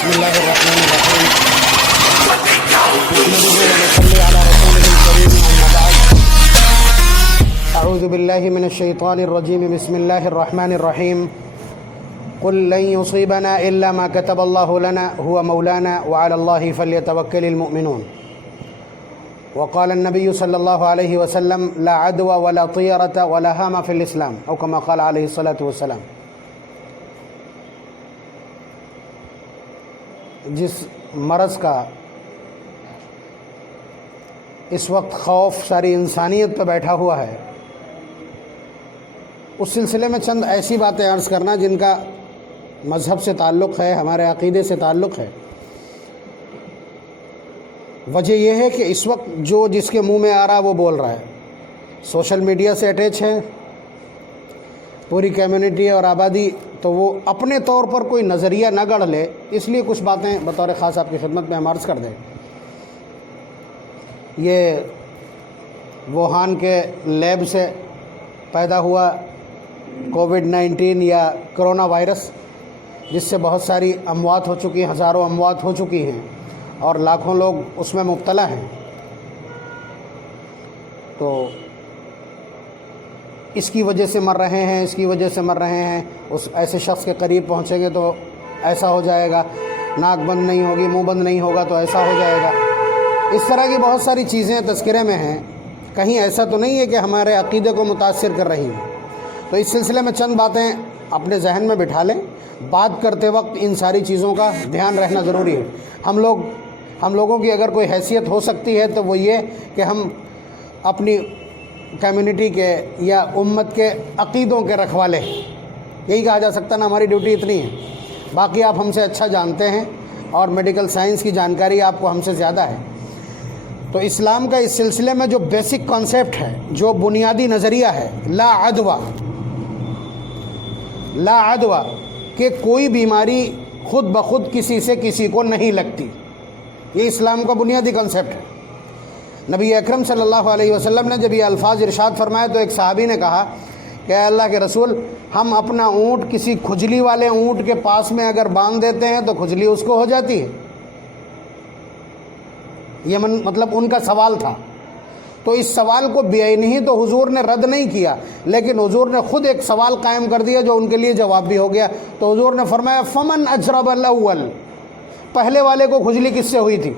بسم الله الرحمن الرحيم. نحمده ونصلي على رسوله الكريم، أما بعد. أعوذ بالله من الشيطان الرجيم. بسم الله الرحمن الرحيم. قل لن يصيبنا إلا ما كتب الله لنا هو مولانا وعلى الله فليتوكل المؤمنون. وقال النبي صلى الله عليه وسلم لا عدوى ولا طيرة ولا هام في الإسلام، أو كما قال عليه الصلاة والسلام. جس مرض کا اس وقت خوف ساری انسانیت پہ بیٹھا ہوا ہے، اس سلسلے میں چند ایسی باتیں عرض کرنا جن کا مذہب سے تعلق ہے، ہمارے عقیدے سے تعلق ہے. وجہ یہ ہے کہ اس وقت جو جس کے منہ میں آ رہا وہ بول رہا ہے، سوشل میڈیا سے اٹیچ ہے پوری کمیونٹی اور آبادی، تو وہ اپنے طور پر کوئی نظریہ نہ گڑھ لے، اس لیے کچھ باتیں بطور خاص آپ کی خدمت میں ہم عرض کر دیں. یہ ووہان کے لیب سے پیدا ہوا کووڈ-19 یا کرونا وائرس، جس سے بہت ساری اموات ہو چکی ہیں، ہزاروں اموات ہو چکی ہیں اور لاکھوں لوگ اس میں مبتلا ہیں. تو اس کی وجہ سے مر رہے ہیں، اس کی وجہ سے مر رہے ہیں. اس ایسے شخص کے قریب پہنچیں گے تو ایسا ہو جائے گا، ناک بند نہیں ہوگی، منہ بند نہیں ہوگا تو ایسا ہو جائے گا. اس طرح کی بہت ساری چیزیں تذکرے میں ہیں. کہیں ایسا تو نہیں ہے کہ ہمارے عقیدے کو متاثر کر رہی ہیں. تو اس سلسلے میں چند باتیں اپنے ذہن میں بٹھا لیں. بات کرتے وقت ان ساری چیزوں کا دھیان رہنا ضروری ہے. ہم لوگوں کی اگر کوئی حیثیت ہو سکتی ہے تو وہ یہ کہ ہم اپنی کمیونٹی کے یا امت کے عقیدوں کے رکھوالے، یہی کہا جا سکتا نا، ہماری ڈیوٹی اتنی ہے. باقی آپ ہم سے اچھا جانتے ہیں اور میڈیکل سائنس کی جانکاری آپ کو ہم سے زیادہ ہے. تو اسلام کا اس سلسلے میں جو بیسک کانسیپٹ ہے، جو بنیادی نظریہ ہے، لا عدوہ، کہ کوئی بیماری خود بخود کسی سے کسی کو نہیں لگتی. یہ اسلام کا بنیادی کانسیپٹ ہے. نبی اکرم صلی اللہ علیہ وسلم نے جب یہ الفاظ ارشاد فرمایا تو ایک صحابی نے کہا کہ اے اللہ کے رسول، ہم اپنا اونٹ کسی کھجلی والے اونٹ کے پاس میں اگر باندھ دیتے ہیں تو کھجلی اس کو ہو جاتی ہے. یہ مطلب ان کا سوال تھا. تو اس سوال کو بعینہ تو حضور نے رد نہیں کیا، لیکن حضور نے خود ایک سوال قائم کر دیا جو ان کے لیے جواب بھی ہو گیا. تو حضور نے فرمایا فمن اجرب الاول، پہلے والے کو کھجلی کس سے ہوئی تھی؟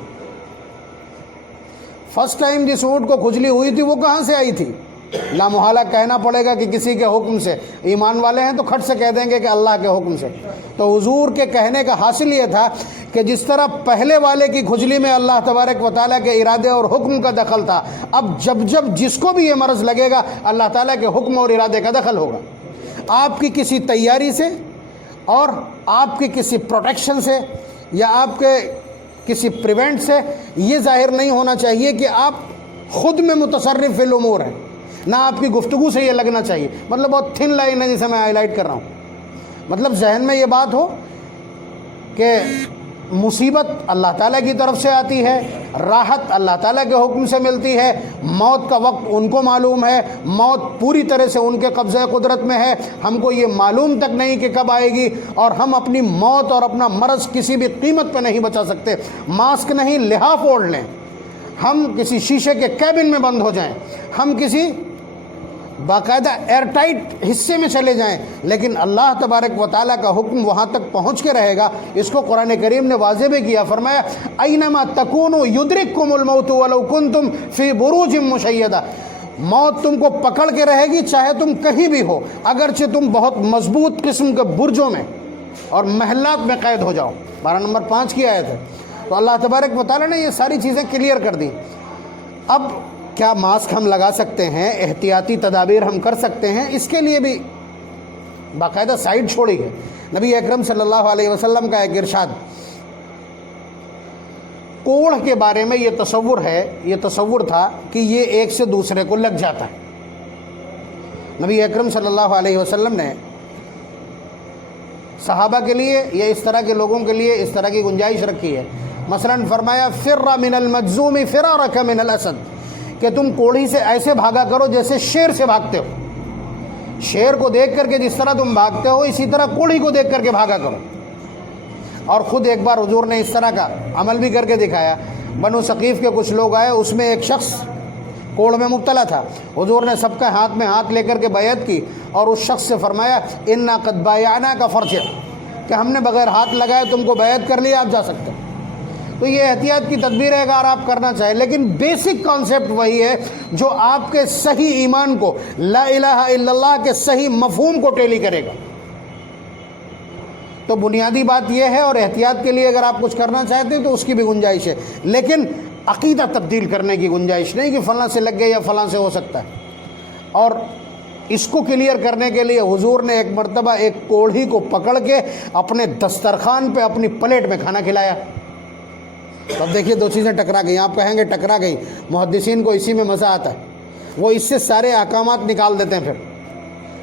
فرسٹ ٹائم جس اونٹ کو کھجلی ہوئی تھی وہ کہاں سے آئی تھی؟ لامحالہ کہنا پڑے گا کہ کسی کے حکم سے. ایمان والے ہیں تو کھٹ سے کہہ دیں گے کہ اللہ کے حکم سے. تو حضور کے کہنے کا حاصل یہ تھا کہ جس طرح پہلے والے کی کھجلی میں اللہ تبارک و تعالیٰ کے ارادے اور حکم کا دخل تھا، اب جب جس کو بھی یہ مرض لگے گا اللہ تعالیٰ کے حکم اور ارادے کا دخل ہوگا. آپ کی کسی تیاری سے اور آپ کی کسی پروٹیکشن سے یا آپ کے کسی پریونٹ سے یہ ظاہر نہیں ہونا چاہیے کہ آپ خود میں متصرف فی الامور ہیں. نہ آپ کی گفتگو سے یہ لگنا چاہیے. مطلب بہت تھن لائن ہے جسے میں ہائی لائٹ کر رہا ہوں. مطلب ذہن میں یہ بات ہو کہ مصیبت اللہ تعالیٰ کی طرف سے آتی ہے، راحت اللہ تعالیٰ کے حکم سے ملتی ہے، موت کا وقت ان کو معلوم ہے، موت پوری طرح سے ان کے قبضہ قدرت میں ہے، ہم کو یہ معلوم تک نہیں کہ کب آئے گی، اور ہم اپنی موت اور اپنا مرض کسی بھی قیمت پہ نہیں بچا سکتے. ماسک نہیں، لحاف اوڑھ لیں، ہم کسی شیشے کے کیبن میں بند ہو جائیں، ہم کسی باقاعدہ ایئر ٹائٹ حصے میں چلے جائیں، لیکن اللہ تبارک و تعالیٰ کا حکم وہاں تک پہنچ کے رہے گا. اس کو قرآن کریم نے واضح بھی کیا. فرمایا اینما تکونوا یدرککم الموت ولو کنتم فی بروج مشیدہ، موت تم کو پکڑ کے رہے گی چاہے تم کہیں بھی ہو، اگرچہ تم بہت مضبوط قسم کے برجوں میں اور محلات میں قید ہو جاؤ. 12 نمبر 5 کی آیت ہے. تو اللہ تبارک و تعالیٰ نے یہ ساری چیزیں کلیئر کر دی. اب کیا ماسک ہم لگا سکتے ہیں، احتیاطی تدابیر ہم کر سکتے ہیں، اس کے لیے بھی باقاعدہ سائڈ چھوڑی ہے. نبی اکرم صلی اللہ علیہ وسلم کا ایک ارشاد، کوڑھ کے بارے میں یہ تصور تھا کہ یہ ایک سے دوسرے کو لگ جاتا ہے. نبی اکرم صلی اللہ علیہ وسلم نے صحابہ کے لیے یا اس طرح کے لوگوں کے لیے اس طرح کی گنجائش رکھی ہے. مثلا فرمایا فر من المجذوم فرارک من الاسد، کہ تم کوڑھی سے ایسے بھاگا کرو جیسے شیر سے بھاگتے ہو. شیر کو دیکھ کر کے جس طرح تم بھاگتے ہو اسی طرح کوڑھی کو دیکھ کر کے بھاگا کرو. اور خود ایک بار حضور نے اس طرح کا عمل بھی کر کے دکھایا. بنو ثقیف کے کچھ لوگ آئے, اس میں ایک شخص کوڑ میں مبتلا تھا. حضور نے سب کا ہاتھ میں ہاتھ لے کر کے بیعت کی اور اس شخص سے فرمایا انا قد بایعناک فارجع, کہ ہم نے بغیر ہاتھ لگائے تم کو بیعت کر لیا, آپ جا سکتے ہیں. تو یہ احتیاط کی تدبیر ہے اگر آپ کرنا چاہیں, لیکن بیسک کانسیپٹ وہی ہے جو آپ کے صحیح ایمان کو, لا الہ الا اللہ کے صحیح مفہوم کو ٹیلی کرے گا. تو بنیادی بات یہ ہے, اور احتیاط کے لیے اگر آپ کچھ کرنا چاہتے ہیں تو اس کی بھی گنجائش ہے, لیکن عقیدہ تبدیل کرنے کی گنجائش نہیں کہ فلاں سے لگ گئے یا فلاں سے ہو سکتا ہے. اور اس کو کلیئر کرنے کے لیے حضور نے ایک مرتبہ ایک کوڑھی کو پکڑ کے اپنے دسترخوان پہ اپنی پلیٹ میں کھانا کھلایا. اب دیکھیے دو چیزیں ٹکرا گئی, آپ کہیں گے ٹکرا گئی, محدثین کو اسی میں مزہ آتا ہے, وہ اس سے سارے احکامات نکال دیتے ہیں, پھر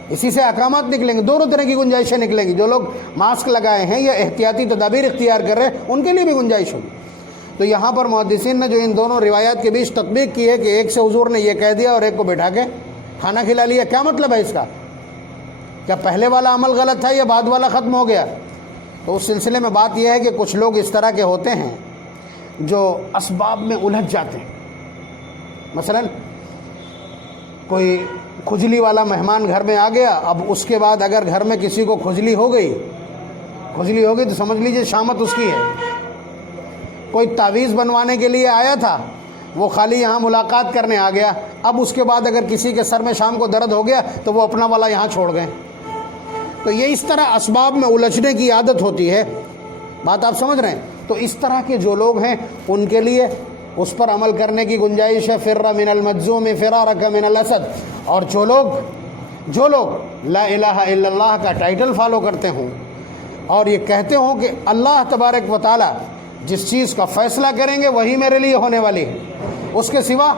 اسی سے احکامات نکلیں گے. دونوں طرح کی گنجائشیں نکلیں گی. جو لوگ ماسک لگائے ہیں یا احتیاطی تدابیر اختیار کر رہے ہیں ان کے لیے بھی گنجائش ہوگی. تو یہاں پر محدثین نے جو ان دونوں روایات کے بیچ تطبیق کی ہے کہ ایک سے حضور نے یہ کہہ دیا اور ایک کو بٹھا کے کھانا کھلا لیا, کیا مطلب ہے اس کا؟ کیا پہلے والا عمل غلط تھا یا بعد والا ختم ہو گیا؟ تو اس سلسلے میں بات یہ ہے کہ کچھ لوگ اس طرح کے ہوتے ہیں جو اسباب میں الجھ جاتے ہیں. مثلا کوئی کھجلی والا مہمان گھر میں آ گیا, اب اس کے بعد اگر گھر میں کسی کو کھجلی ہو گئی تو سمجھ لیجئے شامت اس کی ہے. کوئی تعویذ بنوانے کے لیے آیا تھا, وہ خالی یہاں ملاقات کرنے آ گیا, اب اس کے بعد اگر کسی کے سر میں شام کو درد ہو گیا تو وہ اپنا والا یہاں چھوڑ گئے. تو یہ اس طرح اسباب میں الجھنے کی عادت ہوتی ہے. بات آپ سمجھ رہے ہیں؟ تو اس طرح کے جو لوگ ہیں ان کے لیے اس پر عمل کرنے کی گنجائش ہے. فر من المجذوم فرارک من الاسد. اور جو لوگ لا الہ الا اللہ کا ٹائٹل فالو کرتے ہوں اور یہ کہتے ہوں کہ اللہ تبارک و تعالی جس چیز کا فیصلہ کریں گے وہی میرے لیے ہونے والی ہے, اس کے سوا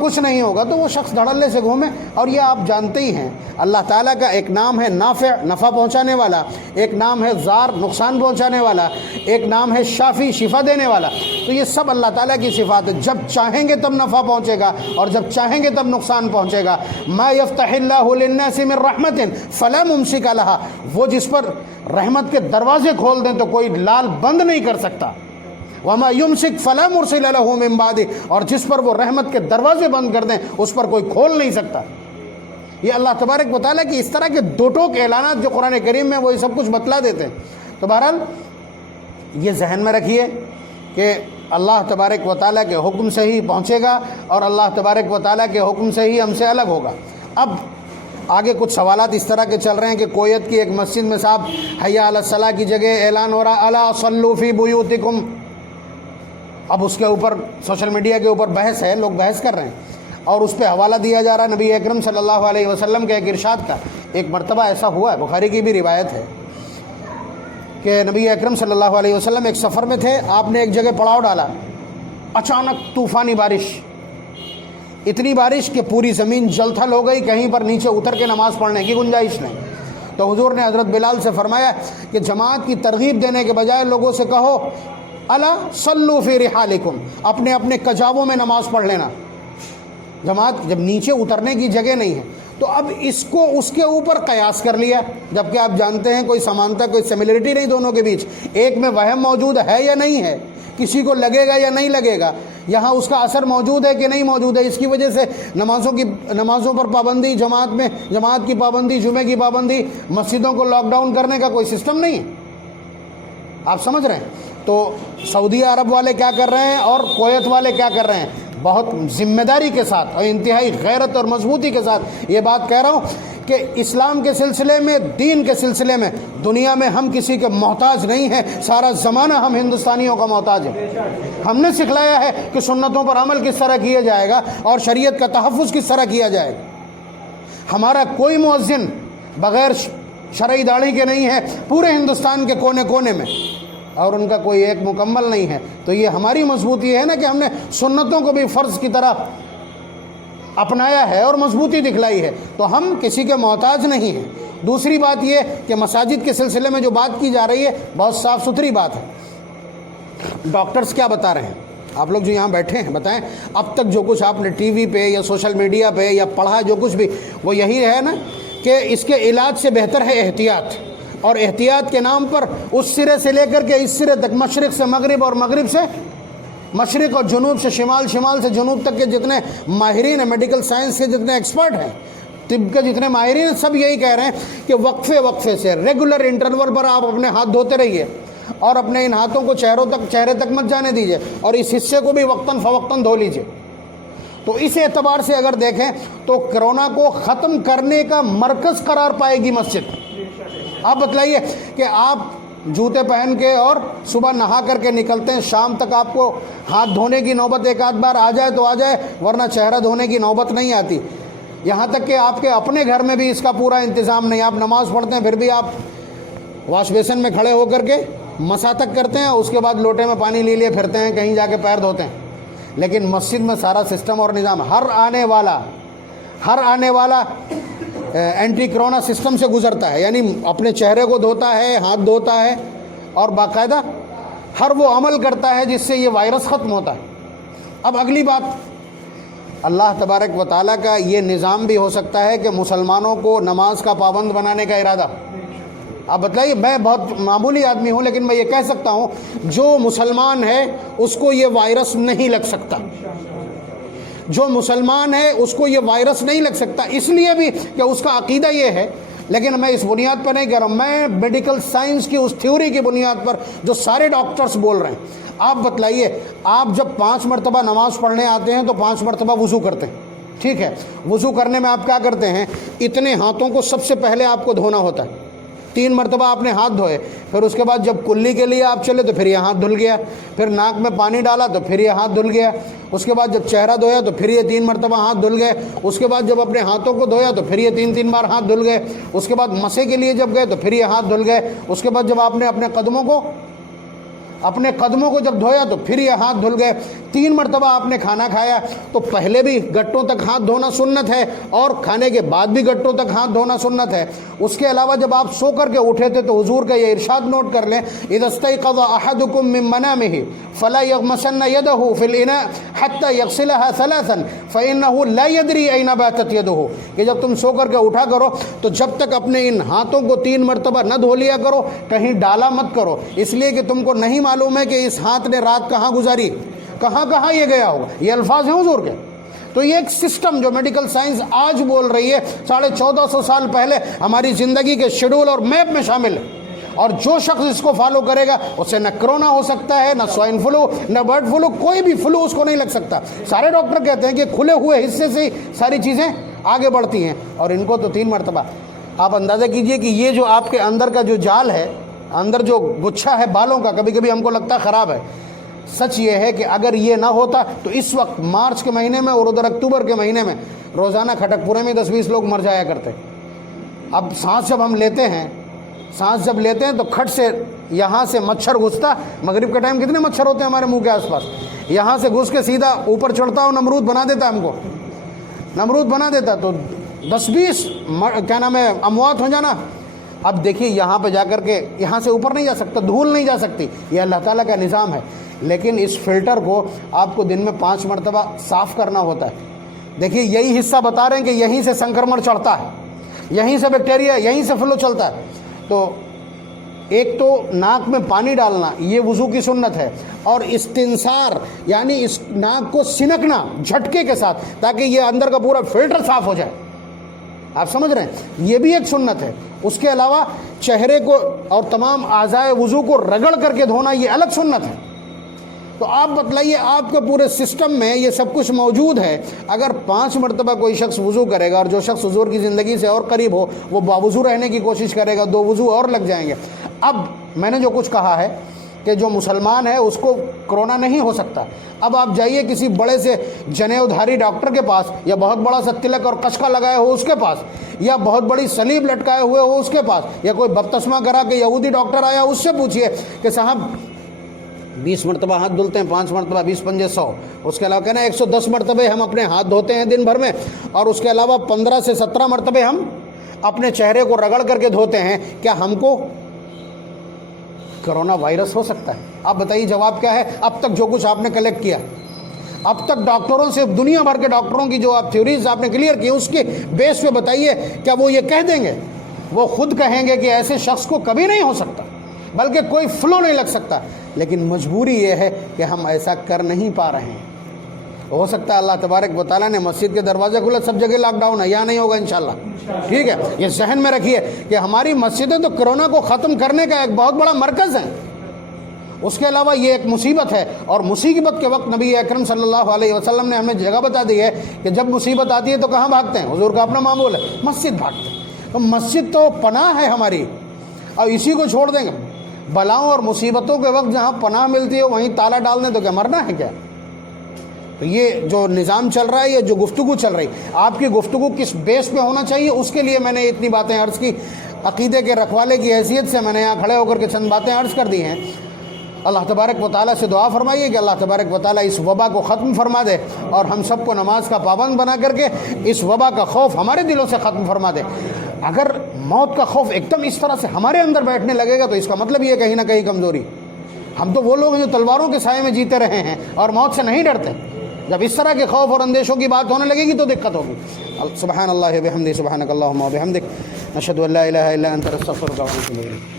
کچھ نہیں ہوگا, تو وہ شخص دھڑلے سے گھومے. اور یہ آپ جانتے ہی ہیں اللہ تعالیٰ کا ایک نام ہے نافع, نفع پہنچانے والا, ایک نام ہے ضار, نقصان پہنچانے والا, ایک نام ہے شافی, شفا دینے والا. تو یہ سب اللہ تعالیٰ کی صفات ہے. جب چاہیں گے تب نفع پہنچے گا اور جب چاہیں گے تب نقصان پہنچے گا. ما یفتح اللہ للناس من رحمت فلا ممسک لہا. وہ جس پر رحمت کے دروازے کھول دیں تو کوئی لال بند نہیں کر سکتا. وما یمسک فلا مرسل لہ من بعدہ. اور جس پر وہ رحمت کے دروازے بند کر دیں اس پر کوئی کھول نہیں سکتا. یہ اللہ تبارک و تعالیٰ کی اس طرح کے دو ٹوک اعلانات جو قرآن کریم میں وہ یہ سب کچھ بتلا دیتے ہیں. تو بہرحال یہ ذہن میں رکھیے کہ اللہ تبارک و تعالیٰ کے حکم سے ہی پہنچے گا اور اللہ تبارک و تعالیٰ کے حکم سے ہی ہم سے الگ ہوگا. اب آگے کچھ سوالات اس طرح کے چل رہے ہیں کہ کویت کی ایک مسجد میں صاحب حی علی الصلاۃ کی جگہ اعلان ہو رہا الا صلوا فی بیوتکم. اب اس کے اوپر سوشل میڈیا کے اوپر بحث ہے, لوگ بحث کر رہے ہیں اور اس پہ حوالہ دیا جا رہا ہے نبی اکرم صلی اللہ علیہ وسلم کے ایک ارشاد کا. ایک مرتبہ ایسا ہوا ہے, بخاری کی بھی روایت ہے کہ نبی اکرم صلی اللہ علیہ وسلم ایک سفر میں تھے, آپ نے ایک جگہ پڑاؤ ڈالا, اچانک طوفانی بارش, اتنی بارش کہ پوری زمین جل تھل ہو گئی, کہیں پر نیچے اتر کے نماز پڑھنے کی گنجائش نہیں. تو حضور نے حضرت بلال سے فرمایا کہ جماعت کی ترغیب دینے کے بجائے لوگوں سے کہو الا صلوا فی رحالکم, اپنے اپنے کجاووں میں نماز پڑھ لینا. جماعت جب نیچے اترنے کی جگہ نہیں ہے تو اب اس کو اس کے اوپر قیاس کر لیا, جبکہ آپ جانتے ہیں کوئی سمانتا, کوئی سملرٹی نہیں دونوں کے بیچ. ایک میں وہم موجود ہے یا نہیں ہے, کسی کو لگے گا یا نہیں لگے گا, یہاں اس کا اثر موجود ہے کہ نہیں موجود ہے. اس کی وجہ سے نمازوں پر پابندی, جماعت کی پابندی, جمعے کی پابندی, مسجدوں کو لاک ڈاؤن کرنے کا کوئی سسٹم نہیں ہے. آپ سمجھ رہے ہیں؟ تو سعودی عرب والے کیا کر رہے ہیں اور کویت والے کیا کر رہے ہیں, بہت ذمہ داری کے ساتھ اور انتہائی غیرت اور مضبوطی کے ساتھ یہ بات کہہ رہا ہوں کہ اسلام کے سلسلے میں, دین کے سلسلے میں دنیا میں ہم کسی کے محتاج نہیں ہیں. سارا زمانہ ہم ہندوستانیوں کا محتاج ہے. ہم نے سکھلایا ہے کہ سنتوں پر عمل کس طرح کیا جائے گا اور شریعت کا تحفظ کس طرح کیا جائے گا. ہمارا کوئی مؤذن بغیر شرعی داڑھی کے نہیں ہے پورے ہندوستان کے کونے کونے میں, اور ان کا کوئی ایک مکمل نہیں ہے. تو یہ ہماری مضبوطی ہے نا کہ ہم نے سنتوں کو بھی فرض کی طرح اپنایا ہے اور مضبوطی دکھلائی ہے. تو ہم کسی کے محتاج نہیں ہیں. دوسری بات یہ کہ مساجد کے سلسلے میں جو بات کی جا رہی ہے بہت صاف ستھری بات ہے. ڈاکٹرز کیا بتا رہے ہیں, آپ لوگ جو یہاں بیٹھے ہیں بتائیں. اب تک جو کچھ آپ نے ٹی وی پہ یا سوشل میڈیا پہ یا پڑھا, جو کچھ بھی, وہ یہی ہے نا کہ اس کے علاج سے بہتر ہے احتیاط, اور احتیاط کے نام پر اس سرے سے لے کر کے اس سرے تک، مشرق سے مغرب اور مغرب سے مشرق اور جنوب سے شمال، شمال سے جنوب تک کے جتنے ماہرین ہیں، میڈیکل سائنس کے جتنے ایکسپرٹ ہیں، طب کے جتنے ماہرین ہیں، سب یہی کہہ رہے ہیں کہ وقفے وقفے سے ریگولر انٹرول پر آپ اپنے ہاتھ دھوتے رہیے اور اپنے ان ہاتھوں کو چہرے تک مت جانے دیجیے، اور اس حصے کو بھی وقتاً فوقتاً دھو لیجیے۔ تو اس اعتبار سے اگر دیکھیں تو کرونا کو ختم کرنے کا مرکز قرار پائے گی مسجد۔ آپ بتلائیے کہ آپ جوتے پہن کے اور صبح نہا کر کے نکلتے ہیں، شام تک آپ کو ہاتھ دھونے کی نوبت ایک آدھ بار آ جائے تو آ جائے، ورنہ چہرہ دھونے کی نوبت نہیں آتی۔ یہاں تک کہ آپ کے اپنے گھر میں بھی اس کا پورا انتظام نہیں، آپ نماز پڑھتے ہیں پھر بھی آپ واش بیسن میں کھڑے ہو کر کے مسا تک کرتے ہیں، اس کے بعد لوٹے میں پانی لے لیے پھرتے ہیں، کہیں جا کے پیر دھوتے ہیں۔ لیکن مسجد میں سارا سسٹم اور نظام، ہر آنے والا اینٹی کرونا سسٹم سے گزرتا ہے، یعنی اپنے چہرے کو دھوتا ہے، ہاتھ دھوتا ہے، اور باقاعدہ ہر وہ عمل کرتا ہے جس سے یہ وائرس ختم ہوتا ہے۔ اب اگلی بات، اللہ تبارک و تعالیٰ کا یہ نظام بھی ہو سکتا ہے کہ مسلمانوں کو نماز کا پابند بنانے کا ارادہ۔ آپ بتلائیے، میں بہت معمولی آدمی ہوں لیکن میں یہ کہہ سکتا ہوں جو مسلمان ہے اس کو یہ وائرس نہیں لگ سکتا، جو مسلمان ہے اس کو یہ وائرس نہیں لگ سکتا، اس لیے بھی کہ اس کا عقیدہ یہ ہے۔ لیکن میں اس بنیاد پر نہیں کہہ رہا ہوں، میں میڈیکل سائنس کی اس تھیوری کی بنیاد پر جو سارے ڈاکٹرز بول رہے ہیں۔ آپ بتلائیے، آپ جب 5 مرتبہ نماز پڑھنے آتے ہیں تو 5 مرتبہ وضو کرتے ہیں، ٹھیک ہے؟ وضو کرنے میں آپ کیا کرتے ہیں؟ اتنے ہاتھوں کو سب سے پہلے آپ کو دھونا ہوتا ہے، 3 مرتبہ آپ نے ہاتھ دھوئے، پھر اس کے بعد جب کلی کے لیے آپ چلے تو پھر یہ ہاتھ دھل گیا، پھر ناک میں پانی ڈالا تو پھر یہ ہاتھ دھل گیا، اس کے بعد جب چہرہ دھویا تو پھر یہ 3 مرتبہ ہاتھ دھل گئے، اس کے بعد جب اپنے ہاتھوں کو دھویا تو پھر یہ 3 بار ہاتھ دھل گئے، اس کے بعد مسے کے لیے جب گئے تو پھر یہ ہاتھ دھل گئے، اس کے بعد جب آپ نے اپنے قدموں کو جب دھویا تو پھر یہ ہاتھ دھل گئے۔ 3 مرتبہ آپ نے کھانا کھایا تو پہلے بھی گٹوں تک ہاتھ دھونا سنت ہے اور کھانے کے بعد بھی گٹوں تک ہاتھ دھونا سنت ہے۔ اس کے علاوہ جب آپ سو کر کے اٹھے تھے تو حضور کا یہ ارشاد نوٹ کر لیں، اذا استيقظ احدكم من منامه فلا يغمسن يده في الاناء حتى يغسلها 3 فانه لا يدري اين باتت يده، کہ جب تم سو کر کے اٹھا کرو تو جب تک اپنے ان ہاتھوں کو 3 مرتبہ نہ دھو لیا کرو، کہیں ڈالا مت کرو، اس لیے کہ تم کو نہیں معلوم ہے کہ اس ہاتھ نے رات کہاں گزاری، کہاں یہ گیا ہوگا۔ یہ الفاظ ہیں حضور کے۔ تو یہ ایک سسٹم جو میڈیکل سائنس آج بول رہی ہے 1450 سال پہلے ہماری زندگی کے شیڈول اور میپ میں شامل ہے، اور جو شخص اس کو فالو کرے گا اسے نہ کرونا ہو سکتا ہے، نہ سوائن فلو، نہ برڈ فلو، کوئی بھی فلو اس کو نہیں لگ سکتا۔ سارے ڈاکٹر کہتے ہیں کہ کھلے ہوئے حصے سے ہی ساری چیزیں آگے بڑھتی ہیں، اور ان کو تو 3 مرتبہ۔ آپ اندازہ کیجئے کہ یہ جو آپ کے اندر کا جو جال ہے، اندر جو گچھا ہے بالوں کا، کبھی کبھی ہم کو لگتا ہے خراب ہے، سچ یہ ہے کہ اگر یہ نہ ہوتا تو اس وقت مارچ کے مہینے میں اور ادھر اکتوبر کے مہینے میں روزانہ کھٹک پورے میں 10-20 لوگ مر جایا کرتے۔ اب سانس جب ہم لیتے ہیں تو کھٹ سے یہاں سے مچھر گھستا، مغرب کے ٹائم کتنے مچھر ہوتے ہیں ہمارے منہ کے آس پاس، یہاں سے گھس کے سیدھا اوپر چڑھتا اور نمرود بنا دیتا ہم کو، نمرود بنا دیتا، تو 10-20 اموات ہو جانا۔ اب دیکھیے یہاں پہ جا کر کے یہاں سے اوپر نہیں جا سکتا، دھول نہیں جا سکتی، یہ اللہ تعالیٰ کا نظام ہے۔ لیکن اس فلٹر کو آپ کو دن میں 5 مرتبہ صاف کرنا ہوتا ہے۔ دیکھیے یہی حصہ بتا رہے ہیں کہ یہیں سے سنکرمن چڑھتا ہے، یہیں سے بیکٹیریا، یہیں سے فلو چلتا ہے۔ تو ایک تو ناک میں پانی ڈالنا یہ وضو کی سنت ہے، اور استنثار یعنی اس ناک کو سنکنا جھٹکے کے ساتھ تاکہ یہ اندر کا پورا فلٹر صاف ہو جائے، آپ سمجھ رہے ہیں، یہ بھی ایک سنت ہے۔ اس کے علاوہ چہرے کو اور تمام اعضائے وضو کو رگڑ کر کے دھونا یہ الگ سنت ہے۔ تو آپ بتلائیے، آپ کے پورے سسٹم میں یہ سب کچھ موجود ہے۔ اگر 5 مرتبہ کوئی شخص وضو کرے گا، اور جو شخص حضور کی زندگی سے اور قریب ہو وہ باوضو رہنے کی کوشش کرے گا، 2 وضو اور لگ جائیں گے۔ اب میں نے جو کچھ کہا ہے کہ جو مسلمان ہے اس کو کرونا نہیں ہو سکتا، اب آپ جائیے کسی بڑے سے جنیو دھاری ڈاکٹر کے پاس، یا بہت بڑا سا تلک اور قشقہ لگائے ہو اس کے پاس، یا بہت بڑی صلیب لٹکائے ہوئے ہو اس کے پاس، یا کوئی بپتسمہ کرا کے یہودی ڈاکٹر آیا اس سے پوچھئے کہ صاحب 20 مرتبہ ہاتھ دھلتے ہیں، 5 مرتبہ 20 پنجے 100، اس کے علاوہ کہنا 110 مرتبہ ہم اپنے ہاتھ دھوتے ہیں دن بھر میں، اور اس کے علاوہ 15 سے 17 مرتبہ ہم اپنے چہرے کو رگڑ کر کے دھوتے ہیں، کیا ہم کو کرونا وائرس ہو سکتا ہے؟ آپ بتائیے جواب کیا ہے؟ اب تک جو کچھ آپ نے کلیکٹ کیا، اب تک ڈاکٹروں سے، دنیا بھر کے ڈاکٹروں کی جو آپ تھیوریز آپ نے کلیئر کی، اس کے بیس پہ بتائیے کیا وہ یہ کہہ دیں گے وہ خود کہیں گے کہ ایسے شخص کو کبھی نہیں ہو سکتا، بلکہ کوئی فلو نہیں لگ سکتا، لیکن مجبوری یہ ہے کہ ہم ایسا کر نہیں پا رہے ہیں۔ ہو سکتا ہے اللہ تبارک و تعالیٰ نے مسجد کے دروازے کھولے، سب جگہ لاک ڈاؤن ہے، یہاں نہیں ہوگا انشاءاللہ، ٹھیک ہے؟ یہ ذہن میں رکھیے کہ ہماری مسجدیں تو کرونا کو ختم کرنے کا ایک بہت بڑا مرکز ہیں، اس کے علاوہ یہ ایک مصیبت ہے، اور مصیبت کے وقت نبی اکرم صلی اللہ علیہ وسلم نے ہمیں جگہ بتا دی ہے کہ جب مصیبت آتی ہے تو کہاں بھاگتے ہیں؟ حضور کا اپنا معمول ہے، مسجد بھاگتے ہیں۔ تو مسجد تو پناہ ہے ہماری، اور اسی کو چھوڑ دیں گے؟ بلاؤں اور مصیبتوں کے وقت جہاں پناہ ملتی ہے وہیں تالا ڈال دیں تو کیا مرنا ہے کیا؟ تو یہ جو نظام چل رہا ہے، یہ جو گفتگو چل رہی، آپ کی گفتگو کس بیس پہ ہونا چاہیے، اس کے لیے میں نے اتنی باتیں عرض کی۔ عقیدے کے رکھوالے کی حیثیت سے میں نے یہاں کھڑے ہو کر کے چند باتیں عرض کر دی ہیں۔ اللہ تبارک و تعالیٰ سے دعا فرمائیے کہ اللہ تبارک و تعالیٰ اس وبا کو ختم فرما دے، اور ہم سب کو نماز کا پابند بنا کر کے اس وبا کا خوف ہمارے دلوں سے ختم فرما دے۔ اگر موت کا خوف ایک دم اس طرح سے ہمارے اندر بیٹھنے لگے گا تو اس کا مطلب یہ کہیں نہ کہیں کمزوری۔ ہم تو وہ لوگ ہیں جو تلواروں کے سائے میں جیتے رہے ہیں اور موت سے نہیں ڈرتے۔ جب اس طرح کے خوف اور اندیشوں کی بات ہونے لگے گی تو دقت ہوگی۔ سبحان اللہ وبحمدہ، سبحانک اللہم وبحمدک، نشہد ان لا الہ الا انت، نستغفرک ونتوب الیک۔